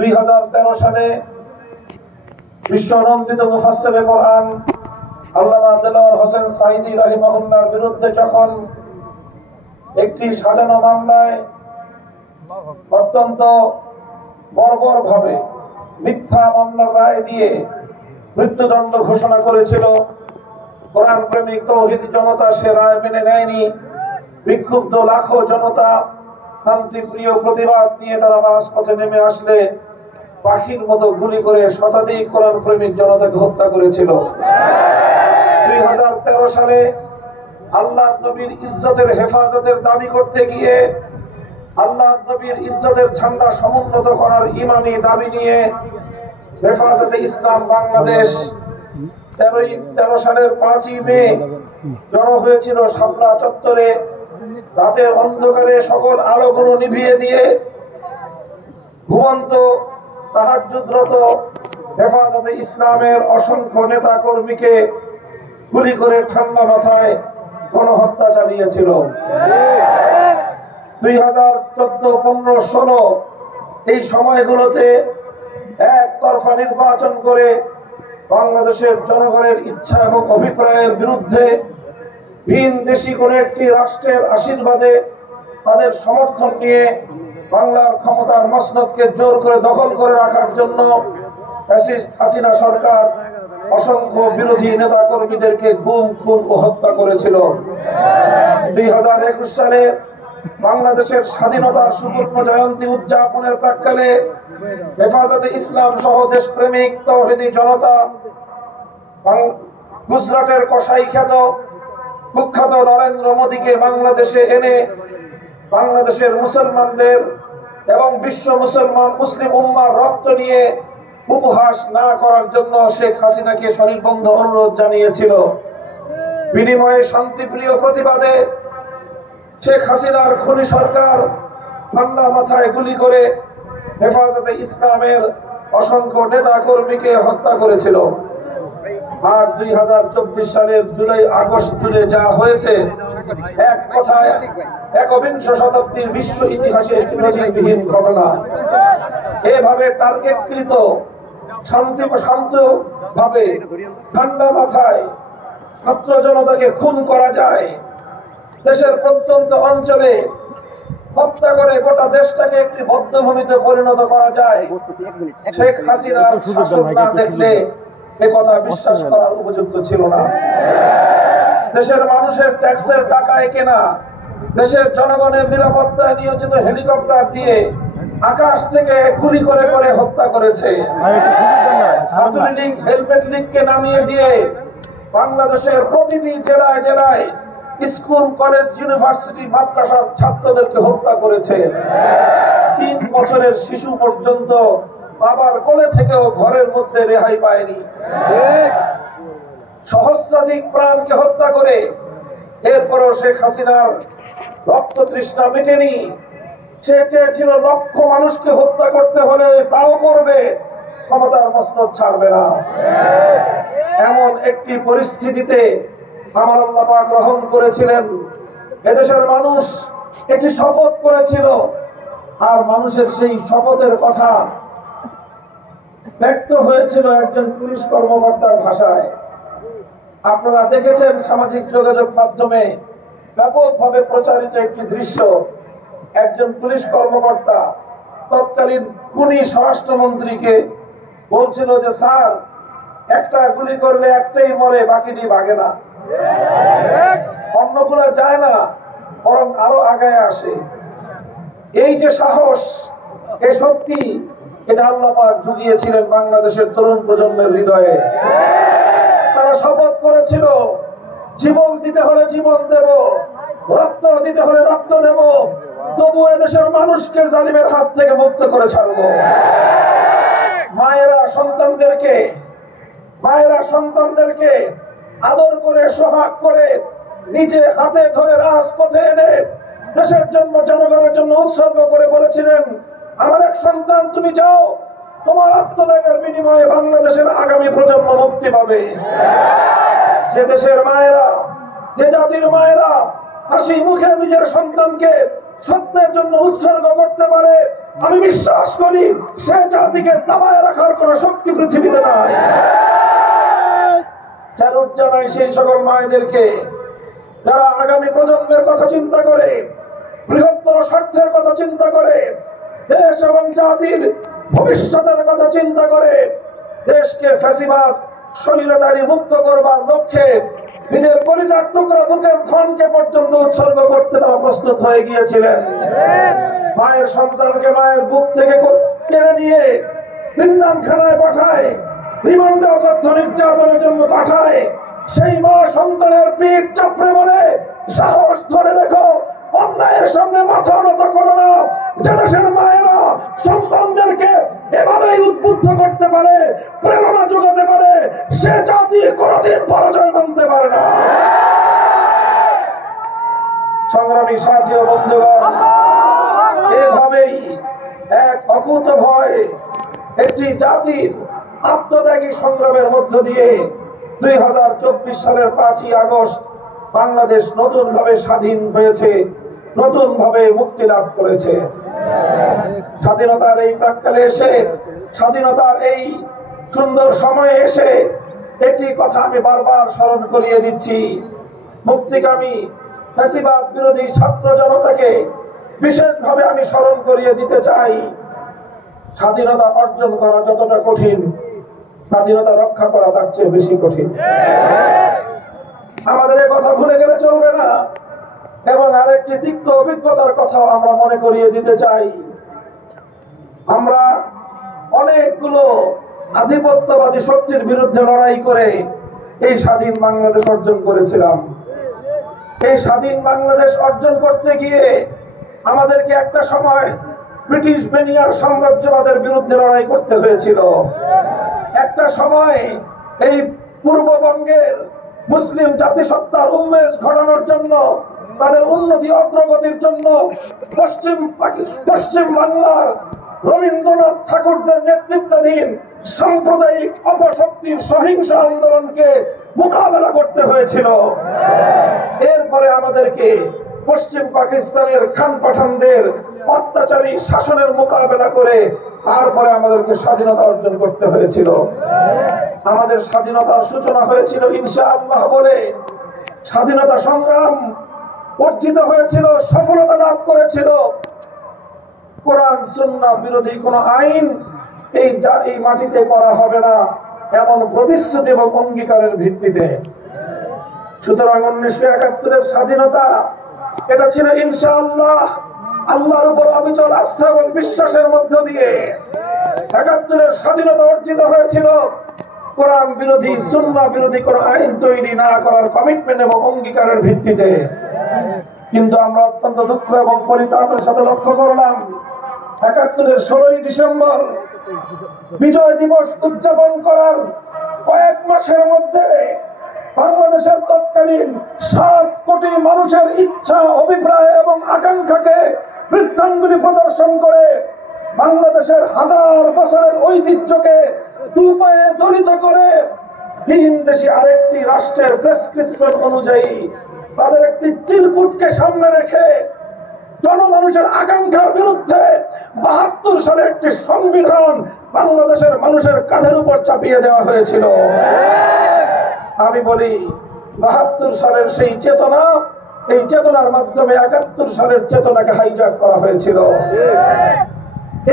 2013 সালে বিশ্বনন্দিত মুফাসসিরে কোরআন আল্লামা দেলোয়ার হোসেন সাঈদী রাহিমাহুল্লাহর বিরুদ্ধে যখন একটি সাজানো মামলায় অত্যন্ত বর্বরভাবে মিথ্যা মামলার রায় দিয়ে মৃত্যুদণ্ড ঘোষণা করেছিল, কোরআন প্রেমিক তৌহিদি জনতা সে রায় মেনে নেয়নি। বিক্ষুব্ধ লাখো জনতা শান্তিপ্রিয় প্রতিবাদ নিয়ে তারা রাজপথে নেমে আসলে পাখির মতো গুলি করে শতাধিক কোরআন প্রেমিক জনতাকে হত্যা করেছিল। 2013 সালে আল্লাহ নবীর ইজ্জতের হেফাজতের দাবি করতে গিয়ে আল্লাহ নবীর ইজ্জতের ঝান্ডা সমুন্নত করার ইমানি দাবি নিয়ে হেফাজতে ইসলাম বাংলাদেশ 13 সালের 5ই মে জড়ো হয়েছিল শাপলা চত্বরে। রাতের অন্ধকারে সকল আলোগুলো নিভিয়ে দিয়ে ঘুমন্ত তাহাজ্জুদরত হেফাজতে ইসলামের অসংখ্য নেতা কর্মীকে গুলি করে ঠান্ডা মাথায় গণহত্যা চালিয়েছিল। 2014, 15, 16 এই সময়গুলোতে একতরফা নির্বাচন করে বাংলাদেশের জনগণের ইচ্ছা এবং অভিপ্রায়ের বিরুদ্ধে ভিন দেশি কোন একটি রাষ্ট্রের আশীর্বাদে তাদের সমর্থন নিয়ে বাংলার ক্ষমতার মসনদকে জোর করে দখল করে রাখার জন্য ফ্যাসিস্ট হাসিনা সরকার অসংখ্য বিরোধী নেতা কর্মীদেরকে গুম, খুন ও হত্যা করেছিল। 2021 সালে বাংলাদেশের স্বাধীনতার সুবর্ণ জয়ন্তী উদযাপনের প্রাক্কালে হেফাজতে ইসলাম সহ দেশপ্রেমিক তৌহিদি জনতা গুজরাটের কসাই খ্যাত কুখ্যাত নরেন্দ্র মোদীকে বাংলাদেশে এনে বাংলাদেশের মুসলমানদের এবং বিশ্ব মুসলিম উম্মার রক্ত নিয়ে উপহাস না করার জন্য শেখ হাসিনাকে স্বনির্বন্ধ অনুরোধ জানিয়েছিল। বিনিময়ে শান্তিপ্রিয় প্রতিবাদে শেখ হাসিনার খুনি সরকার ঠান্ডা মাথায় গুলি করে হেফাজতে ইসলামের অসংখ্য নেতা কর্মীকে হত্যা করেছিল। আর 2024 সালের জুলাই আগস্ট জুড়ে যা হয়েছে, এক কথায় একবিংশ শতাব্দীর বিশ্ব ইতিহাসে নজিরবিহীন ঘটনা। এভাবে টার্গেটকৃত শান্তভাবে ঠান্ডা মাথায় ছাত্র জনতাকে খুন করা যায়, দেশের প্রত্যন্ত অঞ্চলে হত্যা করে গোটা দেশটাকে একটি বদ্ধভূমিতে পরিণত করা যায়, শেখ হাসিনার শাসন না দেখলে এ কথা বিশ্বাস করার উপযুক্ত ছিল না। দেশের মানুষের ট্যাক্সের টাকায় কেনা, দেশের জনগণের নিরাপত্তায় নিয়োজিত হেলিকপ্টার দিয়ে আকাশ থেকে গুলি করে করে হত্যা করেছে। ছাত্রলীগ লীগ, হেলমেট লীগকে নামিয়ে দিয়ে বাংলাদেশের প্রতিটি জেলায় জেলায় স্কুল, কলেজ, ইউনিভার্সিটি, মাদ্রাসার ছাত্রদেরকে হত্যা করেছে। 3 বছরের শিশু পর্যন্ত বাবার কোলে থেকেও ঘরের মধ্যে রেহাই পায়নি। সহস্রাধিক প্রাণকে হত্যা করে এরপরও শেখ হাসিনার রক্ত তৃষ্ণা মেটেনি। সে চেয়েছিল লক্ষ মানুষকে হত্যা করতে হলে তাও করবে, ক্ষমতার মসনদ ছাড়বে না। এমন একটি পরিস্থিতিতে আমার আল্লাহ পাক গ্রহণ করেছিলেন। এদেশের মানুষ একটি শপথ করেছিল, আর মানুষের সেই শপথের কথা ব্যক্ত হয়েছিল একজন পুলিশ কর্মকর্তার ভাষায়। আপনারা দেখেছেন সামাজিক যোগাযোগ মাধ্যমে ব্যাপকভাবে প্রচারিত একটি দৃশ্য। একজন পুলিশ কর্মকর্তা তৎকালীন খুনি স্বরাষ্ট্রমন্ত্রীকে বলছিল যে, স্যার, একটা গুলি করলে একটাই মরে, বাকিটি ভাগে না, অন্যগুলো যায় না, বরং আরো আগায় আসে। এই যে সাহস, এ শক্তি, এটা আল্লাহ পাক ঢুকিয়েছিলেন বাংলাদেশের তরুণ প্রজন্মের হৃদয়ে। তারা শপথ করেছিল, জীবন দিতে হলে জীবন দেব, রক্ত দিতে হলে রক্ত দেব, তবু এদেশের মানুষকে জালিমের হাত থেকে মুক্ত করে ছাড়বো। মায়েরা সন্তানদেরকে আদর করে, সোহাগ করে নিজে হাতে ধরে রাজপথে এনে দেশের জন্য, জনগণের জন্য উৎসর্গ করে বলেছিলেন, আমার এক সন্তান, তুমি যাও, তোমার আত্মত্যাগের বিনিময়ে বাংলাদেশের আগামী প্রজন্ম মুক্তি পাবে। যে দেশের মায়েরা, যে জাতির মায়েরা হাসি মুখে নিজের সন্তানকে সত্যের জন্য উৎসর্গ করতে পারে, আমি বিশ্বাস করি সে জাতিকে দাবায় রাখার কোন শক্তি পৃথিবীতে নাই। স্যালুট জানাই সেই সকল মায়েদেরকে যারা আগামী প্রজন্মের কথা চিন্তা করে, বৃহত্তর স্বার্থের কথা চিন্তা করে, দেশ এবং জাতির ভবিষ্যতের কথা চিন্তা করে দেশকে ফ্যাসিবাদ স্বৈরাচারী মুক্ত করবার লক্ষ্যে নিজের কলিজার টুকরা বুকের ধনকে পর্যন্ত উৎসর্গ করতে তারা প্রস্তুত হয়ে গিয়েছিলেন। মায়ের সন্তানকে মায়ের বুক থেকে কেড়ে নিয়ে জিন্দাখানায় পাঠায়, রিমান্ডে অকথ্য নির্যাতনের জন্য পাঠায়। সেই মা সন্তানের পিঠ চাপড়ে বলে, সাহস ধরে রেখো, অন্যায়ের সামনে মাথা নত করো না। যে দেশের মায়েরা সন্তানদেরকে এভাবেই উদ্বুদ্ধ করতে পারে, প্রেরণা যোগাতে পারে, সে জাতি কোনদিন পরাজয় মানতে পারে না। সংগ্রামী সাথী ও বন্ধুগণ, এভাবেই এক অকুত ভয় একটি জাতির আত্মত্যাগী সংগ্রামের মধ্য দিয়ে 2024 সালের 5ই আগস্ট বাংলাদেশ নতুন ভাবে স্বাধীন হয়েছে, নতুন ভাবে মুক্তি লাভ করেছে। স্বাধীনতার এই প্রাক্কালে এসে, স্বাধীনতার এই সুন্দর সময়ে এসে একটি কথা আমি বারবার স্মরণ করিয়ে দিচ্ছি। মুক্তিকামী ফ্যাসিবাদ বিরোধী ছাত্র জনতাকে বিশেষভাবে আমি স্মরণ করিয়ে দিতে চাই, স্বাধীনতা অর্জন করা যতটা কঠিন, স্বাধীনতা রক্ষা করা তার চেয়ে বেশি কঠিন। আমাদের এই কথা ভুলে গেলে চলবে না। এবং আরেকটি তিক্ত অভিজ্ঞতার কথাও আমরা মনে করিয়ে দিতে চাই। আমরা অনেকগুলো আধিপত্যবাদী শক্তির বিরুদ্ধে লড়াই করে এই স্বাধীন বাংলাদেশ অর্জন করেছিলাম। এই স্বাধীন বাংলাদেশ অর্জন করতে গিয়ে আমাদেরকে একটা সময় ব্রিটিশ বেনিয়ার সাম্রাজ্যবাদের বিরুদ্ধে লড়াই করতে হয়েছিল। একটা সময় এই পূর্ববঙ্গের মুসলিম জাতিসত্তার উন্মেষ ঘটানোর জন্য, তাদের উন্নতি অগ্রগতির জন্য পশ্চিম বাংলার রবীন্দ্রনাথ ঠাকুরদের নেতৃত্বাধীন সাম্প্রদায়িক অপশক্তির সহিংস আন্দোলনকে মোকাবেলা করতে হয়েছিল। এরপরে আমাদেরকে পশ্চিম পাকিস্তানের খান পাঠানদের অত্যাচারী শাসনের মোকাবেলা করে তারপরে আমাদেরকে স্বাধীনতা অর্জন করতে হয়েছিল। আমাদের স্বাধীনতার সূচনা হয়েছিল ইনশাআল্লাহ বলে। স্বাধীনতা সংগ্রাম অর্জিত হয়েছিল, সফলতা লাভ করেছিল কোরআন সুন্নাহ বিরোধী কোন আইন এই মাটিতে করা হবে না এমন প্রতিশ্রুতি এবং অঙ্গীকারের ভিত্তিতে। সুতরাং 1971-এর স্বাধীনতা এটা ছিল ইনশাআল্লাহ আল্লাহর উপর অবিচল আস্থা এবং বিশ্বাসের মধ্য দিয়ে। 71-এর স্বাধীনতা অর্জিত হয়েছিল কোরআন বিরোধী সুন্নাহ বিরোধী কোন আইন তৈরি না করার কমিটমেন্ট এবং অঙ্গীকারের ভিত্তিতে। কিন্তু আমরা অত্যন্ত দুঃখ এবং পরিতাপের সাথে লক্ষ্য করলাম 71-এর 16ই ডিসেম্বর বিজয় দিবস উদযাপন করার কয়েক মাসের মধ্যে বাংলাদেশের তৎকালীন 7 কোটি মানুষের ইচ্ছা, অভিপ্রায় এবং আকাঙ্ক্ষাকে বৃদ্ধাঙ্গুলি প্রদর্শন করে বাংলাদেশের হাজার বছরের ঐতিহ্যকে দুপায়ে দলিত করে ভিন দেশি আরেকটি রাষ্ট্রের প্রেসক্রিপশন অনুযায়ী তাদের একটি চিরকুটকে সামনে রেখে জনমানুষের আকাঙ্ক্ষার বিরুদ্ধে 72 সালে একটি সংবিধান বাংলাদেশের মানুষের কাঁধের উপর চাপিয়ে দেওয়া হয়েছিল। আমি বলি 72 সালের সেই চেতনা, এই চেতনার মাধ্যমে 71 সালের চেতনাকে হাইজ্যাক করা হয়েছিল।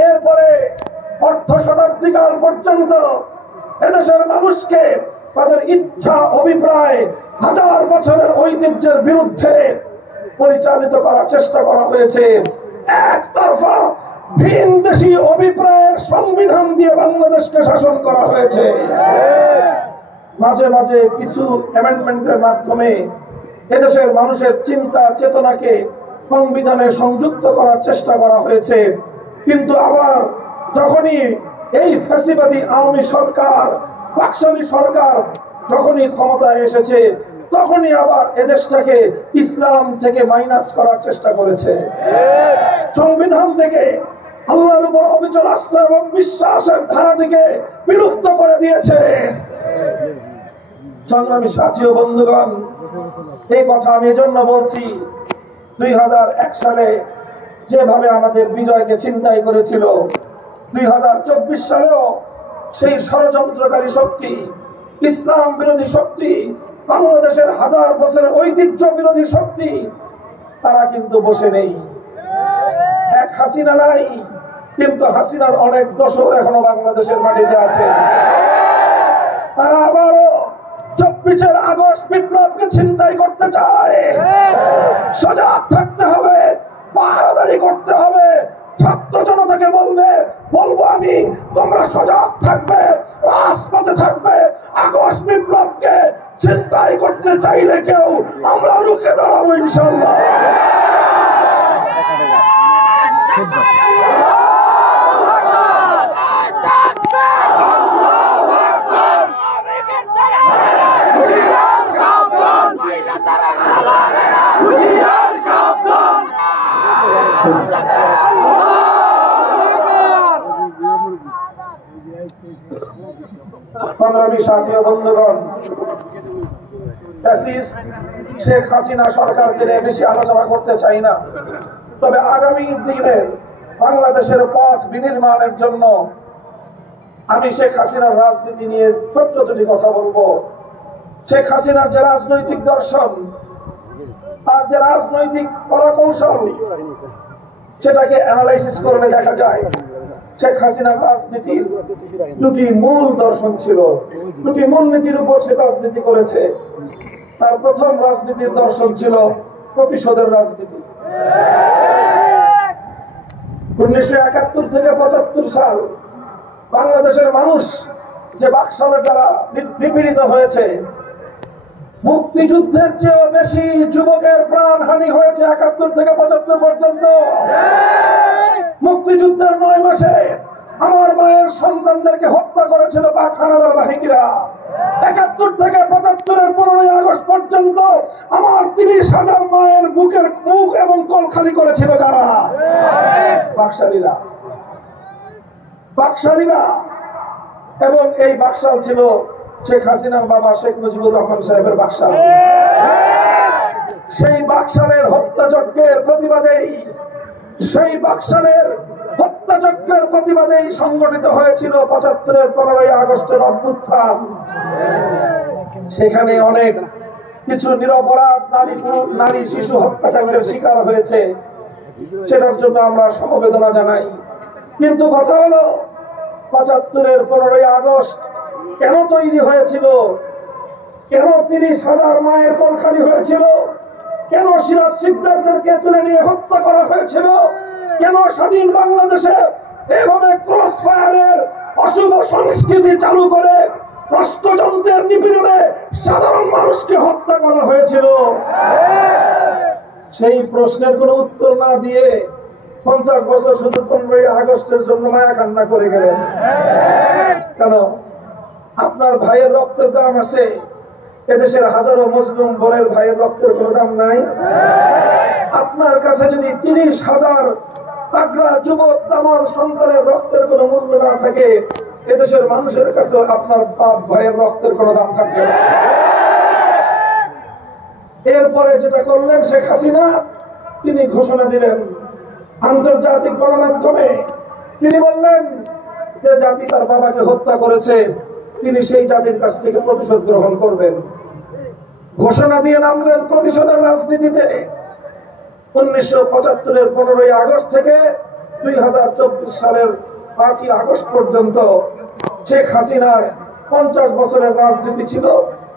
এরপরে অর্ধ শতাব্দীকাল পর্যন্ত এদেশের মানুষকে তাদের ইচ্ছা, অভিপ্রায়, হাজার বছরের ঐতিহ্যের বিরুদ্ধে পরিচালিত করার চেষ্টা করা হয়েছে। একতরফা ভিন দেশি অভিপ্রায়ের সংবিধান দিয়ে বাংলাদেশকে শাসন করা হয়েছে। মাঝে মাঝে কিছু অ্যামেন্ডমেন্টের মাধ্যমে এদেশের মানুষের চিন্তা চেতনাকে সংবিধানে সংযুক্ত করার চেষ্টা করা হয়েছে। কিন্তু আবার যখনই এই ফ্যাসিবাদী আওয়ামী সরকার, বাকশালী সরকার যখনই ক্ষমতায় এসেছে, তখনই আবার এদেশটাকে ইসলাম থেকে মাইনাস করার চেষ্টা করেছে। সংবিধান থেকে আল্লাহর উপর অবিচল আস্থা এবং বিশ্বাসের ধারাটিকে বিলুপ্ত করে দিয়েছে। সংগ্রামী সাথী ও বন্ধুগণ, এই কথা আমি এজন্য বলছি, 2001 সালে যেভাবে আমাদের বিজয়কে ছিনতাই করেছিল, 2024 সালেও সেই ষড়যন্ত্রকারী শক্তি, ইসলাম বিরোধী শক্তি, বাংলাদেশের হাজার বছরের ঐতিহ্য বিরোধী শক্তি, তারা কিন্তু বসে নেই। এক হাসিনা নাই, কিন্তু হাসিনার অনেক দোসর এখনো বাংলাদেশের মাটিতে আছে। তারা আবারও 24 আগস্ট বিপ্লবকে ছিনতাই করতে চায়। সজাগ থাকতে হবে, পাহারাদারি করতে হবে। ছাত্র জনতাকে বলবো আমি, তোমরা সজাগ থাকবে, রাজপথে থাকবে। আগস্ট বিপ্লবকে ছিনতাই করতে চাইলে কেউ আমরা রুখে দাঁড়াবো ইনশাআল্লাহ। সাথীয় বন্ধুগণ, শেখ হাসিনা সরকারকে নিয়ে বেশি আলোচনা করতে চাই না। তবে আগামী দিনের বাংলাদেশের পথ বিনির্মাণের জন্য আমি শেখ হাসিনার রাজনীতি নিয়ে ছোট্ট দুটি কথা বলবো। শেখ হাসিনার যে রাজনৈতিক দর্শন আর যে রাজনৈতিক কলাকৌশল, সেটাকে অ্যানালাইসিস করলে দেখা যায় শেখ হাসিনার রাজনীতির দুটি মূল দর্শন ছিল, দুটি মূলনীতির উপর সে রাজনীতি করেছে। তার প্রথম রাজনীতির দর্শন ছিল প্রতিশোধের রাজনীতি। 1971 থেকে 75 সাল বাংলাদেশের মানুষ যে বাকশালের দ্বারা নিপীড়িত হয়েছে, মুক্তিযুদ্ধের চেয়েও বেশি যুবকের প্রাণহানি হয়েছে 71 থেকে 75 পর্যন্ত। মুক্তিযুদ্ধের 9 মাসে আমার মায়ের সন্তানদেরকে হত্যা করেছিল পাক হানাদার বাহিনীরা। 71 থেকে 75-এর 15ই আগস্ট পর্যন্ত আমার 30,000 মায়ের বুকের মুখ এবং কল খালি করেছিল কারা? বাকশালীরা। বাকশালীরা। এবং এই বাকশাল ছিল শেখ হাসিনার বাবা শেখ মুজিবুর রহমান সাহেবের বাকশাল। সেই বাকশালের হত্যাযজ্ঞের প্রতিবাদেই, সেই বাকশালের হত্যাযজ্ঞের প্রতিবাদেই সংগঠিত হয়েছিল 75-এর 15ই আগস্টের অভ্যুত্থান। সেখানে অনেক কিছু নিরপরাধ নারী শিশু হত্যাকাণ্ডের শিকার হয়েছে, সেটার জন্য আমরা সমবেদনা জানাই। কিন্তু কথা হলো 75-এর 15ই আগস্ট কেন তৈরি হয়েছিল? কেন 30,000 মায়ের কোল খালি হয়েছিল? কেন সিরাজ শিকদারদেরকে তুলে নিয়ে হত্যা করা হয়েছিল? কেন স্বাধীন বাংলাদেশে এভাবে ক্রস ফায়ারের অশুভ সংস্কৃতি চালু করে রাষ্ট্রযন্ত্রের নিপীড়নে সাধারণ মানুষকে হত্যা করা হয়েছিল? সেই প্রশ্নের কোনো উত্তর না দিয়ে 50 বছর শুধু 15ই আগস্টের জন্য মায়া কান্না করে গেলেন কেন? আপনার ভাইয়ের রক্তের দাম আছে, এদেশের হাজারো মুসলিম বোনের ভাইয়ের রক্তের কোনো দাম নাই? আপনার কাছে যদি 30,000 পাগলা যুবক দামার সন্তানের রক্তের কোনো মূল্য না থাকে, এদেশের মানুষের কাছে আপনার বাপ ভাইয়ের রক্তের কোনো দাম থাকবে না। এরপরে যেটা করলেন শেখ হাসিনা, তিনি ঘোষণা দিলেন আন্তর্জাতিক গণমাধ্যমে। তিনি বললেন যে জাতি তার বাবাকে হত্যা করেছে, তিনি সেই জাতির কাছ থেকে প্রতিশোধ গ্রহণ করবেন। ঘোষণা দিয়ে নামলেন প্রতিশোধের রাজনীতিতে। 1975-এর 15ই আগস্ট থেকে 2024 সালের 5ই আগস্ট পর্যন্ত শেখ হাসিনার 50 বছরের রাজনীতি ছিল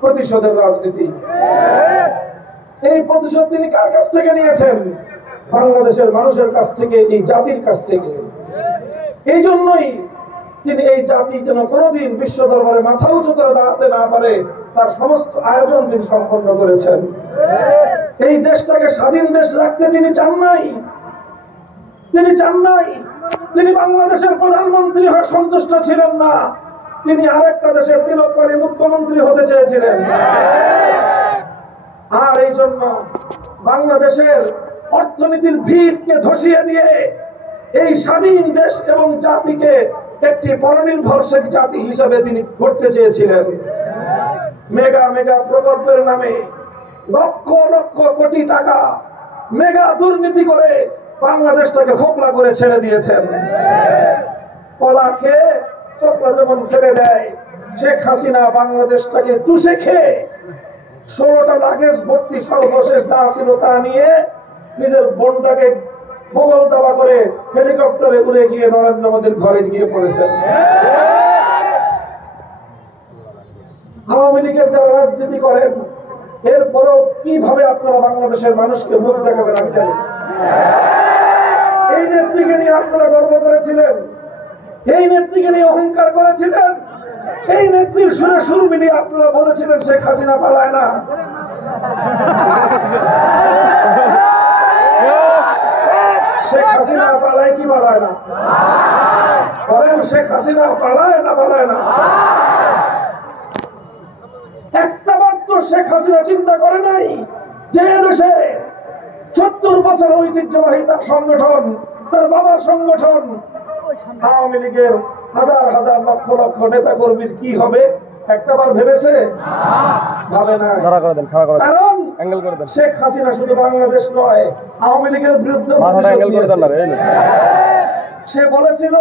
প্রতিশোধের রাজনীতি। এই প্রতিশোধ তিনি কার কাছ থেকে নিয়েছেন? বাংলাদেশের মানুষের কাছ থেকে, এই জাতির কাছ থেকে। এই জন্যই তিনি এই জাতি যেন কোনোদিন বিশ্ব দরবারে মাথা উঁচু করে দাঁড়াতে না পারে, তার সমস্ত আয়োজন তিনি সম্পন্ন করেছেন। এই দেশটাকে স্বাধীন দেশ রাখতে তিনি চান নাই। তিনি চান নাই। তিনি বাংলাদেশের প্রধানমন্ত্রী হয়ে সন্তুষ্ট ছিলেন না, তিনি আরেকটা দেশের তিলকমালী মুখ্যমন্ত্রী হতে চেয়েছিলেন। আর এই জন্য বাংলাদেশের অর্থনীতির ভিতকে ধসিয়ে দিয়ে এই স্বাধীন দেশ এবং জাতিকে একটি পরনির্ভরশীল জাতি হিসাবে তিনি গড়তে চেয়েছিলেন। মেগা মেগা প্রকল্পের নামে লক্ষ লক্ষ কোটি টাকা মেগা দুর্নীতি করে বাংলাদেশটাকে খোকলা করে ছেড়ে দিয়েছেন। কলা খেয়ে খোকলা যেমন ফেলে দেয়, শেখ হাসিনা বাংলাদেশটাকে চুষে খেয়ে 16টা লাগেজ ভর্তি সর্বশেষ যা ছিল তা নিয়ে নিজের বোনটাকে বগল দাবা করে হেলিকপ্টারে উড়ে গিয়ে নরেন্দ্র মোদীর ঘরে গিয়ে পড়েছেন। আওয়ামী লীগের যারা রাজনীতি করেন, এরপরেও কিভাবে আপনারা বাংলাদেশের মানুষকে মুখ দেখাবেন আমি জানি। এই নেত্রীকে নিয়ে আপনারা গর্ব করেছিলেন, এই নেত্রীকে নিয়ে অহংকার করেছিলেন, এই নেত্রীর সুরে সুর মিলিয়ে আপনারা বলেছিলেন শেখ হাসিনা পালায় না। শেখ হাসিনা পালায় কি পালায় না? বলেন, শেখ হাসিনা পালায় না পালায় না? একটা বার তো শেখ হাসিনা চিন্তা করে নাই যে দেশে 70 বছর ঐতিহ্যবাহী তার সংগঠন, তার বাবার সংগঠন আওয়ামী লীগের হাজার হাজার লক্ষ লক্ষ নেতা কর্মীর কি হবে? একটাবার ভেবেছে? ভাবে না। কারণ শেখ হাসিনা শুধু বাংলাদেশ নয়, আওয়ামী লীগের বিরুদ্ধে সে বলেছিল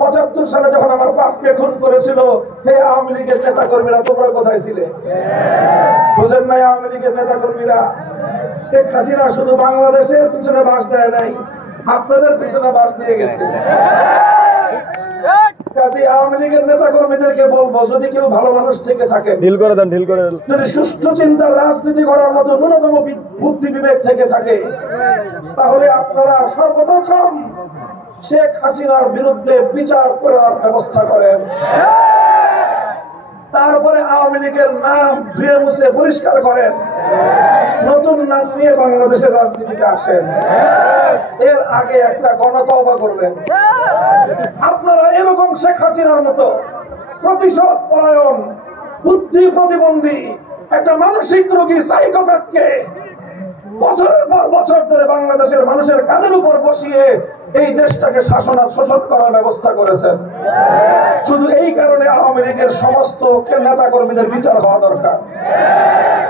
75 সালে যখন আমার বাপকে খুন করেছিল, হে আওয়ামী লীগের নেতা কর্মীরা তোমরা কোথায় ছিলে? বুঝেন নাই আওয়ামী লীগের নেতা কর্মীরা? শেখ হাসিনা শুধু বাংলাদেশের পিছনে বাস দেয় নাই, আপনাদের পিছনে বাস দিয়ে গেছে। কাজে আওয়ামী লীগের নেতা কর্মীদেরকে বলবো, যদি কেউ ভালো মানুষ থেকে থাকেন, ঢিল করে দেন, ঢিল করে দেন। যদি সুষ্ঠু চিন্তার রাজনীতি করার মতো ন্যূনতম বুদ্ধি বিবেক থেকে থাকে, তাহলে আপনারা সর্বপ্রথম শেখ হাসিনার বিরুদ্ধে বিচার করার ব্যবস্থা করেন। তারপরে আওয়ামী লীগের নাম ধুয়ে মুছে পরিষ্কার করেন, নতুন নাম নিয়ে বাংলাদেশের রাজনীতিতে আসেন। এর আগে একটা গণতওবা করবেন। আপনারা এরকম শেখ হাসিনার মতো প্রতিশোধ পরায়ণ, বুদ্ধি প্রতিবন্ধী একটা মানসিক রোগী সাইকোপ্যাথকে বছরের পর বছর ধরে বাংলাদেশের মানুষের কাঁধের উপর বসিয়ে এই দেশটাকে শাসন আর শোষণ করার ব্যবস্থা করেছেন। শুধু এই কারণে আওয়ামী লীগের সমস্ত নেতা কর্মীদের বিচার হওয়া দরকার,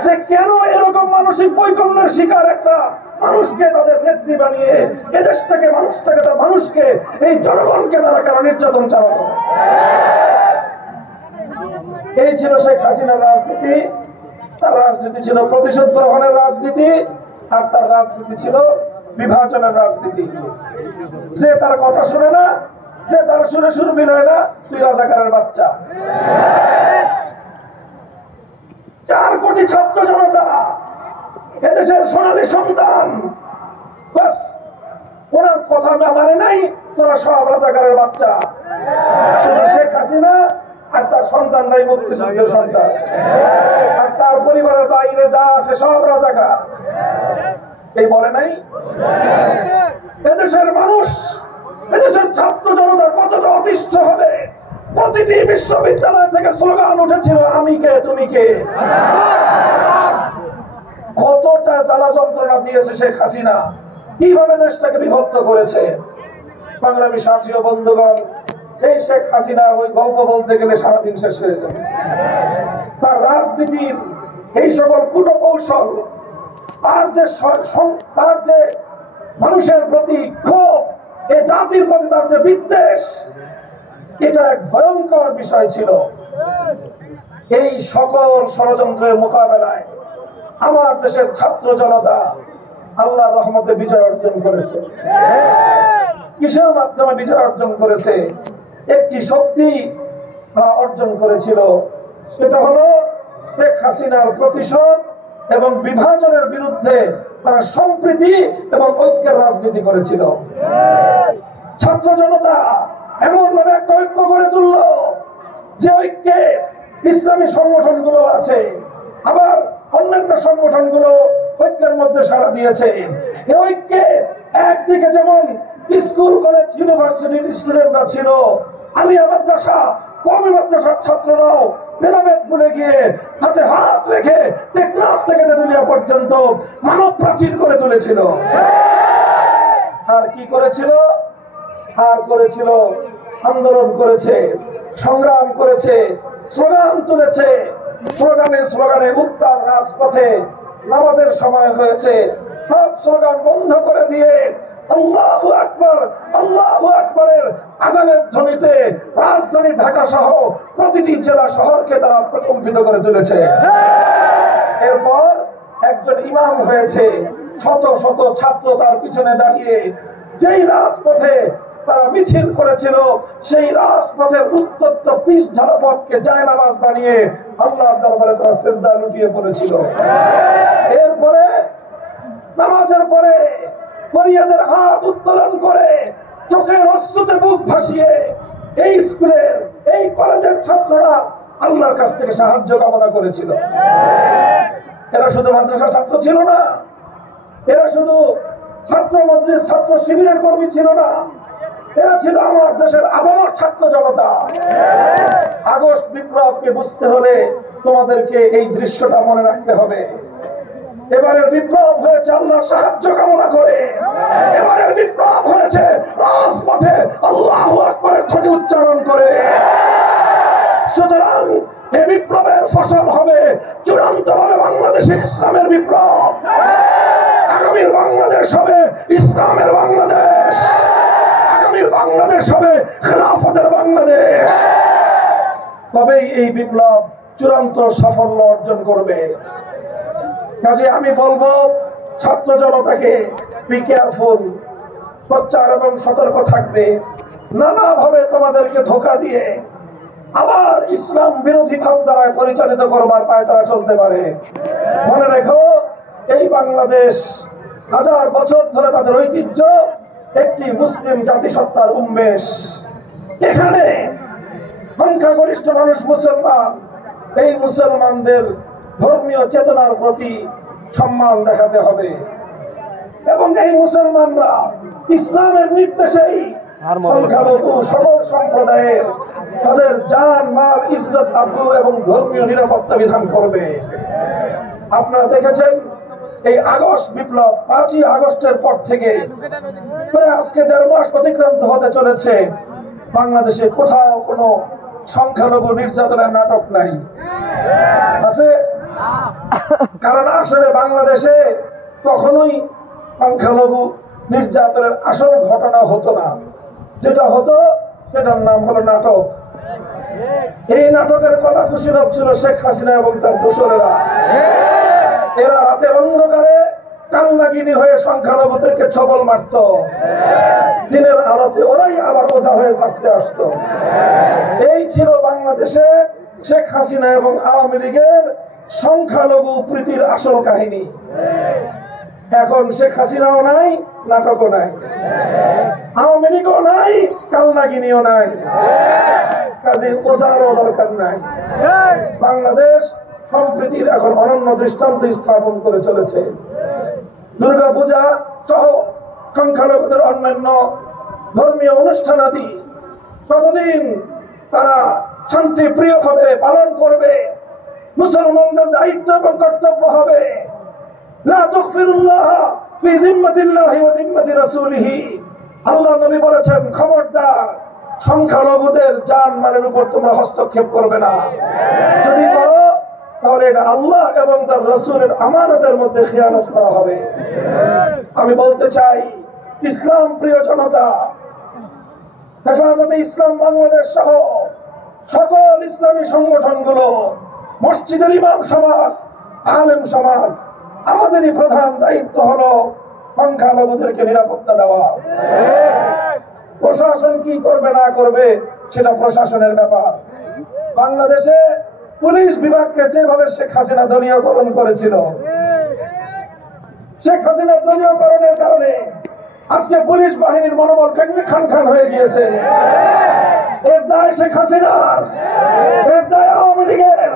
যে কেন এরকম মানসিক বৈকল্যের শিকার একটা মানুষকে তাদের নেত্রী বানিয়ে এদেশটাকে মানুষকে এই জনগণকে তারা কেন নির্যাতন চালানো। এই ছিল শেখ হাসিনার রাজনীতি। তার রাজনীতি ছিল প্রতিশোধ গ্রহণের রাজনীতি, আর তার রাজনীতি ছিল বিভাজনের রাজনীতি। যে তার কথা শুনে না, যে তার সুরে সুর মিলয় না, তুই রাজাকারের বাচ্চা। 4 কোটি ছাত্র জনতা, এদেশের সোনালী সন্তান, বাস ওনার কথা মানে নাই, তোরা সব রাজাকারের বাচ্চা। শুধু শেখ হাসিনা আর তার সন্তানরাই মুক্তিযুদ্ধের সন্তান, আর তার পরিবারের বাইরে যা আছে সব রাজাকার। এই বলে নাই? এদেশের মানুষ, এদেশের ছাত্র জনতা কতটা অতিষ্ঠ হবে। প্রতিটি বিশ্ববিদ্যালয় থেকে স্লোগান উঠেছিল, আমি কে তুমি কে। কতটা জ্বালা যন্ত্রণা দিয়েছে শেখ হাসিনা, কিভাবে দেশটাকে বিভক্ত করেছে। সংগ্রামী সাথী ও বন্ধুগণ, এই শেখ হাসিনা ওই গল্প বলতে গেলে সারাদিন শেষ হয়ে যাবে। তার রাজনীতির এই সকল কূটকৌশল, তার যে মানুষের প্রতি ক্ষোভ, এই জাতির প্রতি তার যে বিদ্বেষ, এটা এক ভয়ঙ্কর বিষয় ছিল। এই সকল ষড়যন্ত্রের মোকাবেলায় আমার দেশের ছাত্র জনতা আল্লাহর রহমতে বিজয় অর্জন করেছে। কিসের মাধ্যমে বিজয় অর্জন করেছে? একটি শক্তি অর্জন করেছিল, সেটা হলো শেখ হাসিনার প্রতিশোধ এবং বিভাজনের বিরুদ্ধে তারা সম্প্রীতি এবং ঐক্যের রাজনীতি করেছিল। ছাত্র জনতা এমন ভাবে একটা ঐক্য গড়ে তুলল, যে ঐক্যে ইসলামী সংগঠনগুলো আছে, আবার অন্যান্য সংগঠনগুলো ঐক্যের মধ্যে সাড়া দিয়েছে। এই ঐক্যে একদিকে যেমন স্কুল, কলেজ, ইউনিভার্সিটির স্টুডেন্টরা ছিল, আলিয়া মাদ্রাসা, কওমি মাদ্রাসার ছাত্ররাও ভেদাভেদ ভুলে গিয়ে হাতে হাত রেখে টেকনাফ থেকে তেতুলিয়া পর্যন্ত মানব প্রাচীর করে তুলেছিল। আর কি করেছিল? আর করেছিল আন্দোলন করেছে, সংগ্রাম করেছে, স্লোগান তুলেছে। স্লোগানে উত্তাল রাজপথে নামাজের সময় হয়েছে, সব স্লোগান বন্ধ করে দিয়ে আল্লাহু আকবার আল্লাহু আকবারের আযানের ধ্বনিতে রাজধানী ঢাকা সহ প্রতিটি জেলা শহরকে তারা প্রকম্পিত করে তুলেছে। এরপর একজন ইমাম হয়েছে, শত শত ছাত্র তার পিছনে দাঁড়িয়ে যেই রাজপথে তারা মিছিল করেছিল সেই রাজপথের উত্তপ্ত পিচ ঢালা পথকে জায়নামাজ বানিয়ে আল্লাহর দরবারে তারা সিজদায় লুটিয়ে পড়েছিল। এরপরে নামাজের পরে ফরিয়াদের হাত উত্তোলন করে চোখের অশ্রুতে বুক ভাসিয়ে এই স্কুলের এই কলেজের ছাত্ররা আল্লাহর কাছ থেকে সাহায্য কামনা করেছিল। এরা শুধু মাদ্রাসার ছাত্র ছিল না, এরা শুধু ছাত্র মজলিস ছাত্র শিবিরের কর্মী ছিল না, এরা ছিল আমার দেশের আবামর ছাত্র জনতা। আগস্ট বিপ্লবকে বুঝতে হলে তোমাদেরকে এই দৃশ্যটা মনে রাখতে হবে। এবারের বিপ্লব হয়েছে আল্লাহর সাহায্য কামনা করে, এবারের বিপ্লব হয়েছে রাজপথে আল্লাহু আকবারের ধ্বনি উচ্চারণ করে। সুতরাং এই বিপ্লবের ফসল হবে চূড়ান্ত ভাবে বাংলাদেশে ইসলামের বিপ্লব। আগামীর বাংলাদেশ হবে ইসলামের বাংলাদেশ, আগামীর বাংলাদেশ হবে খেলাফতের বাংলাদেশ। তবেই এই বিপ্লব চূড়ান্ত সাফল্য অর্জন করবে। কাজে আমি বলবো ছাত্র জনতাকে বি কেয়ারফুল, সোচ্চার এবং সতর্ক থাকবে। নানাভাবে তোমাদেরকে ধোঁকা দিয়ে আবার ইসলাম বিরোধী ভাবধারায় পরিচালিত করবার পায়ে তারা চলতে পারে। মনে রেখো, এই বাংলাদেশ হাজার বছর ধরে তাদের ঐতিহ্য একটি মুসলিম জাতিসত্তার উন্মেষ। এখানে সংখ্যাগরিষ্ঠ মানুষ মুসলমান। এই মুসলমানদের ধর্মীয় চেতনার প্রতি সম্মান দেখাতে হবে এবং এই মুসলমানরা ইসলামের নির্দেশেই সংখ্যালঘু সকল সম্প্রদায়ের তাদের জান মাল ইজ্জত আবরু এবং ধর্মীয় নিরাপত্তা বিধান করবে। আপনারা দেখেছেন এই আগস্ট বিপ্লব 5ই আগস্টের পর থেকে প্রায় আজকে 1.5 মাস অতিক্রান্ত হতে চলেছে, বাংলাদেশে কোথাও কোনো সংখ্যালঘু নির্যাতনের নাটক নাই। আছে? কারণ আসলে বাংলাদেশে কখনোই সংখ্যালঘু নির্যাতনের আসল ঘটনা হতো না। যেটা হতো সেটার নাম হলো নাটক। এই নাটকের কথা কুশীলব ছিল শেখ হাসিনা এবং তার দোসরেরা। এরা রাতের অন্ধকারে কালনাগিনী হয়ে সংখ্যালঘুদেরকে ছবল মারত, দিনের আলোতে ওরাই আবার ওঝা হয়ে থাকতে আসত। এই ছিল বাংলাদেশে শেখ হাসিনা এবং আওয়ামী লীগের সংখ্যালঘু প্রীতির আসল কাহিনী। এখন শেখ হাসিনাও নাই, নাটকও নাই, আওয়ামী লীগও নাই, কালনাগিনীও নাই, কাজে ওঝারও দরকার নাই। বাংলাদেশ সম্প্রীতির এখন অনন্য দৃষ্টান্ত স্থাপন করে চলেছে। দুর্গাপূজা সহ সংখ্যালঘুদের অন্যান্য ধর্মীয় অনুষ্ঠানাদি কতদিন তারা শান্তিপ্রিয়ভাবে পালন করবে, মুসলমানদের দায়িত্ব এবং কর্তব্য হবে। লা তুগফিরুল্লাহ ফি জিম্মাতিল্লাহি ওয়া জিম্মাতি রাসূলিহি। আল্লাহ নবী বলেছেন, খবরদার সংখ্যালঘুদের জান-মালের উপর তোমরা হস্তক্ষেপ করবে না। যদি করো তাহলে এটা আল্লাহ এবং তার রাসূলের আমানতের মধ্যে খিয়ানত করা হবে। আমি বলতে চাই, ইসলাম প্রিয় জনতা, হেফাজতে ইসলাম বাংলাদেশ সহ সকল ইসলামী সংগঠনগুলো, মসজিদের ইমাম সমাজ, আলেম সমাজ, আমাদেরই প্রধান দায়িত্ব হলো সংখ্যালঘুদেরকে নিরাপত্তা দেওয়া। প্রশাসন কি করবে না করবে সেটা প্রশাসনের ব্যাপার। বাংলাদেশে পুলিশ বিভাগকে যেভাবে শেখ হাসিনা দলীয়করণ করেছিল, শেখ হাসিনার দলীয়করণের কারণে আজকে পুলিশ বাহিনীর মনোবল খান খান হয়ে গিয়েছে। এর দায় শেখ হাসিনার, এর দায় আওয়ামী লীগের।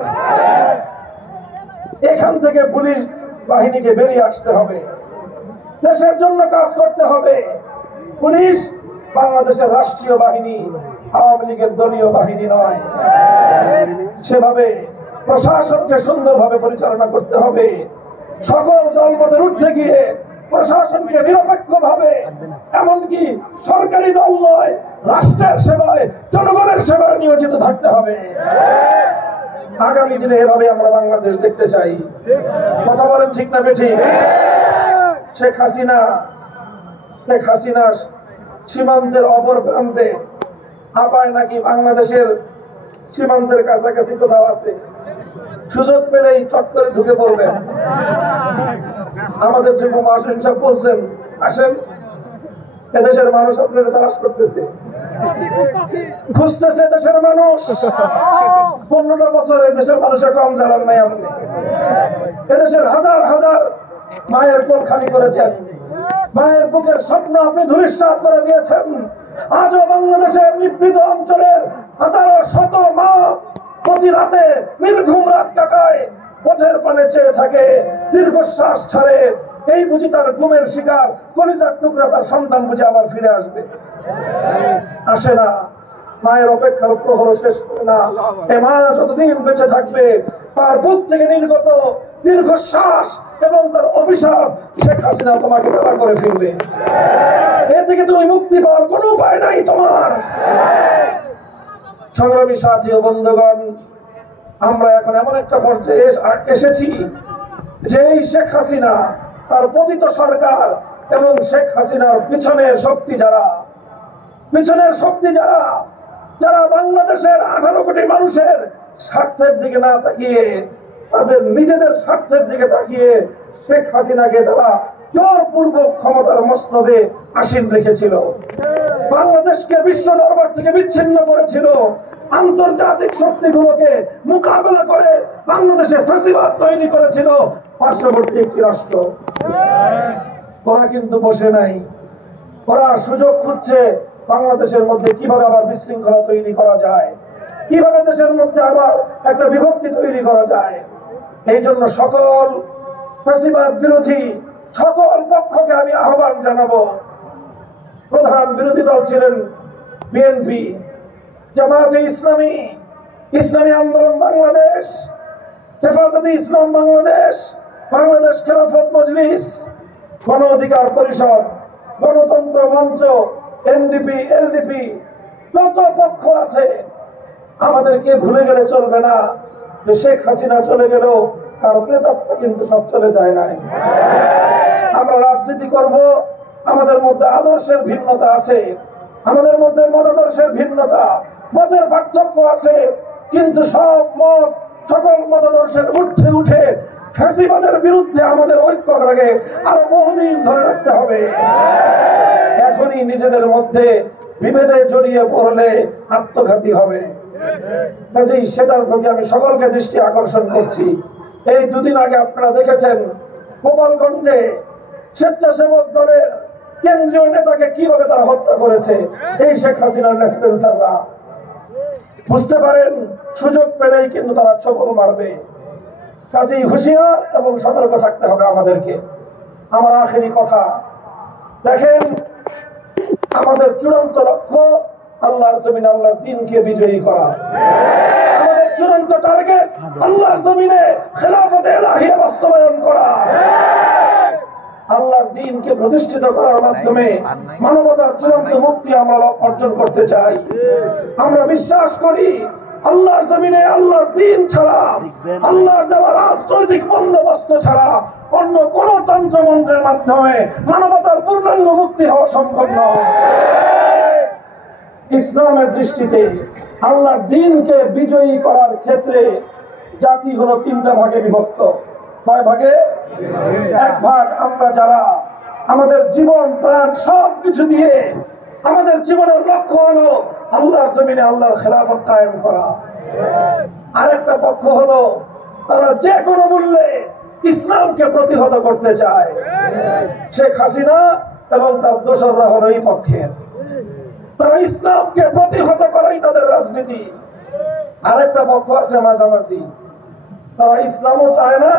এখান থেকে পুলিশ বাহিনীকে বেরিয়ে আসতে হবে, দেশের জন্য কাজ করতে হবে। পুলিশ বাংলাদেশের রাষ্ট্রীয় বাহিনী, আওয়ামী লীগের দলীয় বাহিনী নয়। সেভাবে প্রশাসনকে সুন্দরভাবে পরিচালনা করতে হবে। সকল দলমতের ঊর্ধ্বে গিয়ে প্রশাসনকে নিরপেক্ষভাবে, এমনকি সরকারি দল নয়, রাষ্ট্রের সেবায়, জনগণের সেবায় নিয়োজিত থাকতে হবে। আগামী দিনে এভাবে আমরা বাংলাদেশ দেখতে চাই। কথা বলেন ঠিক না বেঠিক? শেখ হাসিনা শেখ হাসিনার সীমান্তের অপর প্রান্তে আপায় নাকি বাংলাদেশের সীমান্তের কাছাকাছি কোথাও আছে, সুযোগ পেলেই চত্বরে ঢুকে পড়বেন। আমাদের যুব মহাসিন সাহেব বলছেন, আসেন, এদেশের মানুষ আপনারা তালাশ করতেছে, খুঁজতেছে দেশের মানুষ। 15টা বছর এদেশের মানুষের কম জ্বালান নাই আপনি। এদেশের হাজার হাজার মায়ের কোল খালি করেছেন, মায়ের বুকের স্বপ্ন আপনি ধূলিসাৎ করে দিয়েছেন। আজও বাংলাদেশের নিপীড়িত অঞ্চলের হাজারো শত মা প্রতি রাতে নির্ঘুম রাত কাটায়, পথের পানে চেয়ে থাকে, দীর্ঘশ্বাস ছাড়ে। এই বুঝি তার ঘুমের শিকার কলিজার টুকরা তার সন্তান বুঝে আবার ফিরে আসবে? আসে না। মায়ের অপেক্ষার প্রহর শেষ করে না। এ মা যতদিন বেঁচে থাকবে তার বুক থেকে নির্গত দীর্ঘশ্বাস এবং তার অভিশাপ শেখ হাসিনা তোমাকে তাড়া করে ফিরবে। এ থেকে তুমি মুক্তি পাওয়ার কোনো উপায় নাই তোমার। সংগ্রামী সাথী ও বন্ধুগণ, আমরা এখন এমন একটা পর্যায়ে এসেছি যে এই শেখ হাসিনা, তার পতিত সরকার এবং শেখ হাসিনার পিছনের শক্তি যারা যারা বাংলাদেশের 18 কোটি মানুষের স্বার্থের দিকে না তাকিয়ে তাদের নিজেদের স্বার্থের দিকে তাকিয়ে শেখ হাসিনাকে তারা জোরপূর্বক ক্ষমতার মসনদে আসীন রেখেছিল, বাংলাদেশকে বিশ্ব দরবার থেকে বিচ্ছিন্ন করেছিল, আন্তর্জাতিক শক্তিগুলোকে মোকাবেলা করে বাংলাদেশে ফ্যাসিবাদ তৈরি করেছিল পার্শ্ববর্তী একটি রাষ্ট্র। ওরা কিন্তু বসে নাই, ওরা সুযোগ খুঁজছে বাংলাদেশের মধ্যে কিভাবে আবার বিশৃঙ্খলা তৈরি করা যায়, কিভাবে দেশের মধ্যে আবার একটা বিভক্তি তৈরি করা যায়। এই জন্য সকল ফ্যাসিবাদ বিরোধী সকল পক্ষকে আমি আহ্বান জানাবো। প্রধান বিরোধী দল ছিলেন বিএনপি, জামায়াতে ইসলামী, ইসলামী আন্দোলন বাংলাদেশ, হেফাজতে ইসলাম বাংলাদেশ, বাংলাদেশ খেলাফত মজলিস, গণ অধিকার পরিষদ, গণতন্ত্র মঞ্চ, এনডিপি, এলডিপি, যত পক্ষ আছে, আমাদেরকে ভুলে গেলে চলবে না যে শেখ হাসিনা চলে গেল, তার প্রেতাত্মা কিন্তু সব চলে যায় নাই। আমরা রাজনীতি করব, আমাদের মধ্যে আদর্শের ভিন্নতা আছে, আমাদের মধ্যে মতাদর্শের ভিন্নতা, মতের পার্থক্য আছে, কিন্তু সব মত সকল মতাদর্শের ঊর্ধ্বে উঠে ফ্যাসিবাদের বিরুদ্ধে আমাদের ঐক্যটাকে আরো বহুদিন ধরে রাখতে হবে। এখনই নিজেদের মধ্যে বিভেদে জড়িয়ে পড়লে আত্মঘাতী হবে। কাজেই সেটার প্রতি আমি সকলকে দৃষ্টি আকর্ষণ করছি। এই দুদিন আগে আপনারা দেখেছেন গোপালগঞ্জে স্বেচ্ছাসেবক দলের কেন্দ্রীয় নেতাকে কিভাবে তারা হত্যা করেছে এই শেখ হাসিনার লেসপেন্সাররা। বুঝতে পারেন সুযোগ পেলেই কিন্তু তারা ছবল মারবে। কাজেই হুঁশিয়ার এবং সতর্ক থাকতে হবে আমাদেরকে। আমার আখেরি কথা, দেখেন আমাদের চূড়ান্ত লক্ষ্য আল্লাহর জমিনে আল্লাহর দ্বীনকে বিজয়ী করা। আমাদের চূড়ান্ত টার্গেট আল্লাহর জমিনে খেলাফতে ইলাহিয়া বাস্তবায়ন করা। আল্লাহর দ্বীনকে প্রতিষ্ঠিত করার মাধ্যমে মানবতার চূড়ান্ত মুক্তি আমরা অর্জন করতে চাই। আমরা বিশ্বাস করি আল্লাহর জমিনে আল্লাহর দ্বীন ছাড়া, আল্লাহর দেওয়া রাজনৈতিক বন্দোবস্ত ছাড়া অন্য কোন তন্ত্রমন্ত্রের মাধ্যমে মানবতার পূর্ণাঙ্গ মুক্তি হওয়া সম্ভব নয়। ইসলামের দৃষ্টিতে আল্লাহর দ্বীনকে বিজয়ী করার ক্ষেত্রে জাতি হলো 3টা ভাগে বিভক্ত। কয় ভাগে? এক ভাগ আমরা যারা আমাদের জীবন প্রাণ সবকিছু দিয়ে আমাদের জীবনের লক্ষ্য হলো আল্লাহর জমিনে আল্লাহর খেলাফত কায়েম করা। আরেকটা পক্ষ হলো তারা যে কোনো মূল্যে ইসলামকে প্রতিহত করতে চায়। শেখ হাসিনা এবং তার দোসররা হলো এই পক্ষের। তারা ইসলামকে প্রতিহত করাই তাদের রাজনীতি। আরেকটা পক্ষ আছে মাঝামাঝি, তারা ইসলামও চায় না,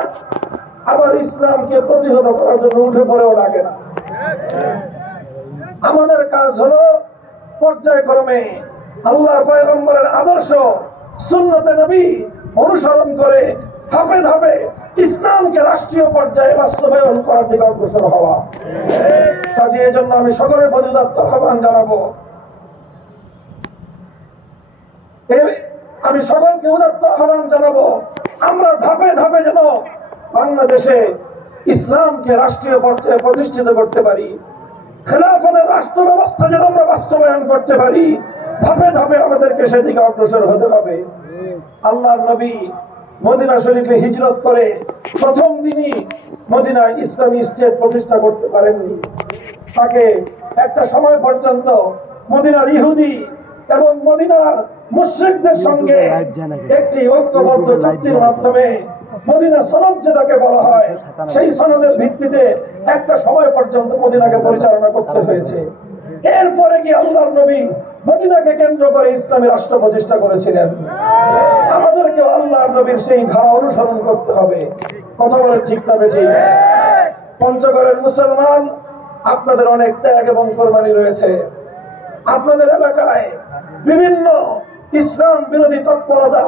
আবার ইসলামকে প্রতিহত করার জন্য উঠে পড়েও লাগে না। আমাদের কাজ হলো পর্যায়ক্রমে আল্লাহর পয়গম্বরের আদর্শ সুন্নতে নবী অনুসরণ করে ধাপে ধাপে ইসলামকে রাষ্ট্রীয় পর্যায়ে বাস্তবায়ন করার দিকে অগ্রসর হওয়া। কাজে এই জন্য আমি সকলের প্রতি উদাত্ত আহ্বান জানাবো, আমি সকলকে উদাত্ত আহ্বান জানাবো, আমরা ধাপে ধাপে যেন বাংলাদেশে ইসলামকে রাষ্ট্রীয় পর্যায়ে প্রতিষ্ঠিত করতে পারি। খেলাফতের রাষ্ট্র ব্যবস্থা যেন আমরা বাস্তবায়ন করতে পারি, ধাপে ধাপে আমাদেরকে সেদিকে অগ্রসর হতে হবে। আল্লাহর নবী মদিনা শরীফে হিজরত করে প্রথম দিনই মদিনায় ইসলামী স্টেট প্রতিষ্ঠা করতে পারেননি। তাকে একটা সময় পর্যন্ত মদিনার ইহুদি এবং মদিনার মুশরিকদের সঙ্গে একটি ঐক্যবদ্ধ চুক্তির মাধ্যমে মদিনা সনদ যেটাকে বলা হয়, সেই সনদের ভিত্তিতে একটা সময় পর্যন্ত মদিনাকে পরিচালনা করতে হয়েছে। এরপরে কি আল্লাহর নবী মদিনাকে কেন্দ্র করে ইসলামী রাষ্ট্র প্রতিষ্ঠা করেছিলেন। আমাদেরকে আল্লাহর নবীর সেই ধারা অনুসরণ করতে হবে। কথা বলে ঠিক না বেঠিক? পঞ্চগড়ের মুসলমান, আপনাদের অনেক ত্যাগ এবং কোরবানি রয়েছে। আপনাদের এলাকায় বিভিন্ন ইসলাম বিরোধী তৎপরতা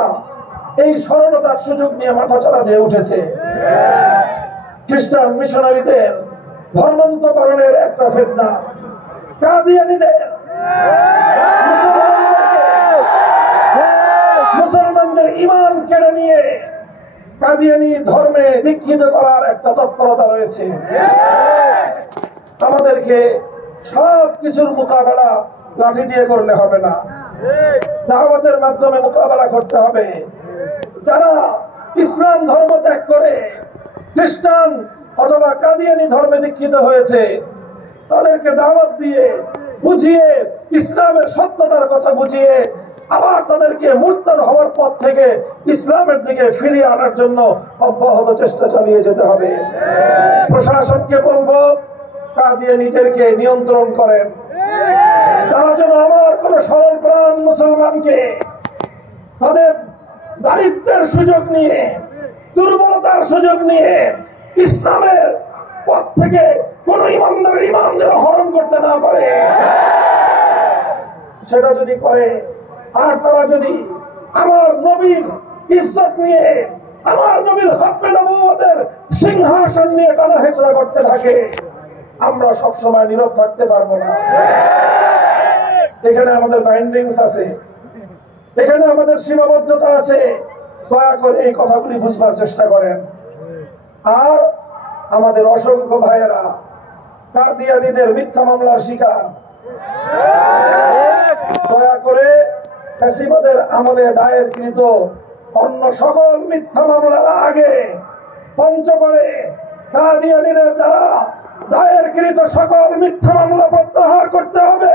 এই সরলতার সুযোগ নিয়ে মাথাচাড়া দিয়ে উঠেছে। খ্রিস্টান মিশনারিদের ধর্মান্তকরণের একটা ফিতনা, কাদিয়ানীদের মুসলমানদের ঈমান কেড়ে নিয়ে কাদিয়ানী ধর্মে দীক্ষিত করার একটা তৎপরতা রয়েছে। আমাদেরকে সব কিছুর মোকাবেলা লাঠি দিয়ে করলে হবে না, দাওয়াতের মাধ্যমে মোকাবেলা করতে হবে। যারা ইসলাম ধর্ম ত্যাগ করে খ্রিস্টান অথবা কাদিয়ানী ধর্মে দীক্ষিত হয়েছে, তাদেরকে দাওয়াত দিয়ে বুঝিয়ে ইসলামের সত্যতার কথা বুঝিয়ে আবার তাদেরকে মুরতাদ হওয়ার পথ থেকে ইসলামের দিকে ফিরিয়ে আনার জন্য অব্যাহত চেষ্টা চালিয়ে যেতে হবে। প্রশাসনকে বলবো, কাদিয়ানীদেরকে নিয়ন্ত্রণ করেন। তারা যেন আমার কোন সরল প্রাণ মুসলমানকে তাদের দারিদ্রের সুযোগ নিয়ে, দুর্বলতার সুযোগ নিয়ে ইসলামের পথ থেকে কোন ইমানদারের ঈমান যেন হরণ করতে না পারে। সেটা যদি করে, আর তারা যদি আমার নবীর ইজ্জত নিয়ে, আমার নবীর খতমে নবুয়তের সিংহাসন নিয়ে টানা হেচড়া করতে থাকে, আমরা সবসময় নীরব থাকতে পারবো না। এখানে আমাদের বাইন্ডিংস আছে, এখানে আমাদের সীমাবদ্ধতা আছে। দয়া করে এই কথাগুলি বুঝবার চেষ্টা করেন। আর আমাদের অসংখ্য ভাইয়েরা কাদিয়ানীদের মিথ্যা মামলার শিকার। দয়া করে ফ্যাসিবাদের আমলে দায়েরকৃত অন্য সকল মিথ্যা মামলার আগে পঞ্চগড়ে কাদিয়ানীদের দ্বারা দায়েরকৃত সকল মিথ্যা মামলা প্রত্যাহার করতে হবে।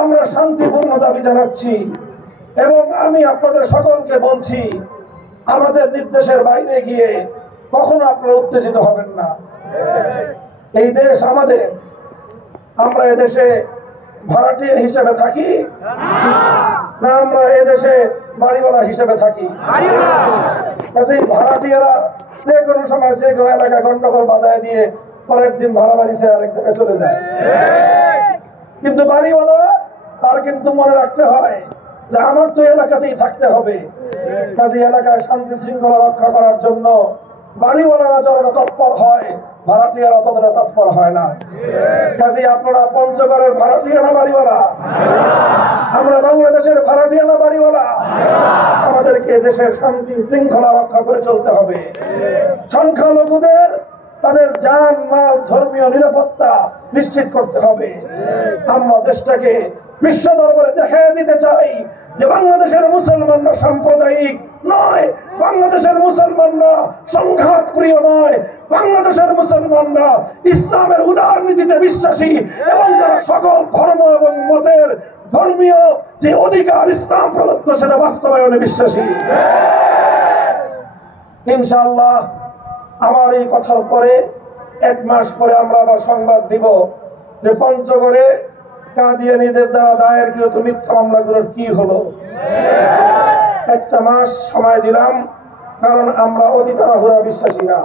আমরা শান্তিপূর্ণ দাবি জানাচ্ছি এবং আমি আপনাদের সকলকে বলছি, আমাদের নির্দেশের বাইরে গিয়ে কখনো আপনারা উত্তেজিত হবেন না। এই দেশ আমাদের, আমরা এদেশে ভাড়াটিয়া হিসেবে থাকি না আমরা এদেশে বাড়িওয়ালা হিসেবে থাকি। কাজেই ভাড়াটিয়ারা যে কোনো সময় যে কোনো এলাকায় গন্ডগোল বাধায় দিয়ে পরের দিন ভাড়া বাড়িতে আরেক জায়গায় চলে যায়। কিন্তু বাড়িওয়ালা, তার কিন্তু মনে রাখতে হয় যে আমার তো এলাকাতেই থাকতে হবে। কাজে এলাকায় শান্তি শৃঙ্খলা রক্ষা করার জন্য বাড়িওয়ালারা যতটা তৎপর হয়, ভাড়াটিয়ারা ততটা তৎপর হয় না। কাজে আপনারা পঞ্চগড়ের ভাড়াটিয়া না বাড়িওয়ালা? আমরা বাংলাদেশের ভাড়াটিয়া না বাড়িওয়ালা? আমাদেরকে দেশের শান্তি শৃঙ্খলা রক্ষা করে চলতে হবে। সংখ্যালঘুদের তাদের জান মাল ধর্মীয় নিরাপত্তা নিশ্চিত করতে হবে। আমরা দেশটাকে বিশ্ব দরবারে দেখিয়ে দিতে চাই যে বাংলাদেশের মুসলমানরা সাম্প্রদায়িক নয়, বাংলাদেশের মুসলমানরা সংঘাত প্রিয় নয়, বাংলাদেশের মুসলমানরা ইসলামের উদার নীতিতে বিশ্বাসী এবং তারা সকল ধর্ম এবং মতের ধর্মীয় যে অধিকার ইসলাম প্রদত্ত সেটা বাস্তবায়নে বিশ্বাসী। ইনশাআল্লাহ আমার এই কথার পরে 1 মাস পরে আমরা আবার সংবাদ দিব যে পঞ্চগড়ে কাদিয়ানীদের দ্বারা দায়েরকৃত মিথ্যা মামলাগুলোর কি হলো। 1টা মাস সময় দিলাম, কারণ আমরা অতি তাড়াহুড়া বিশ্বাসী না,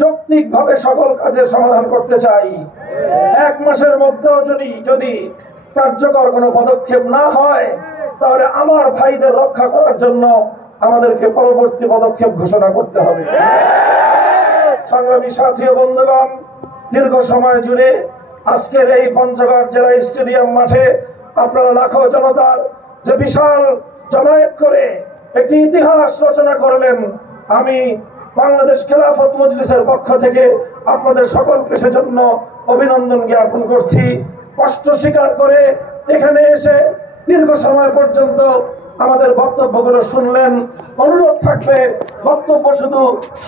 যৌক্তিক ভাবে সকল কাজের সমাধান করতে চাই। 1 মাসের মধ্যেও যদি কার্যকর কোনো পদক্ষেপ না হয়, তাহলে আমার ভাইদের রক্ষা করার জন্য আমাদেরকে পরবর্তী পদক্ষেপ ঘোষণা করতে হবে। সংগ্রামী সাথী ও বন্ধুগণ, দীর্ঘ সময় জুড়ে আজকের এই পঞ্চগড় জেলা স্টেডিয়াম মাঠে আপনারা লাখো জনতার যে বিশাল জমায়েত করে একটি ইতিহাস রচনা করলেন, আমি বাংলাদেশ খেলাফত মজলিসের পক্ষ থেকে আপনাদের সকলকে সেজন্য অভিনন্দন জ্ঞাপন করছি। কষ্ট স্বীকার করে এখানে এসে দীর্ঘ সময় পর্যন্ত আমাদের বক্তব্যগুলো শুনলেন। অনুরোধ থাকবে বক্তব্য শুধু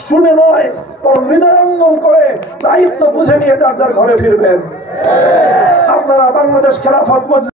শুনে নয়, বরং হৃদয়ঙ্গম করে দায়িত্ব বুঝে নিয়ে যার যার ঘরে ফিরবেন। আপনারা বাংলাদেশ খেলাফত মজলিস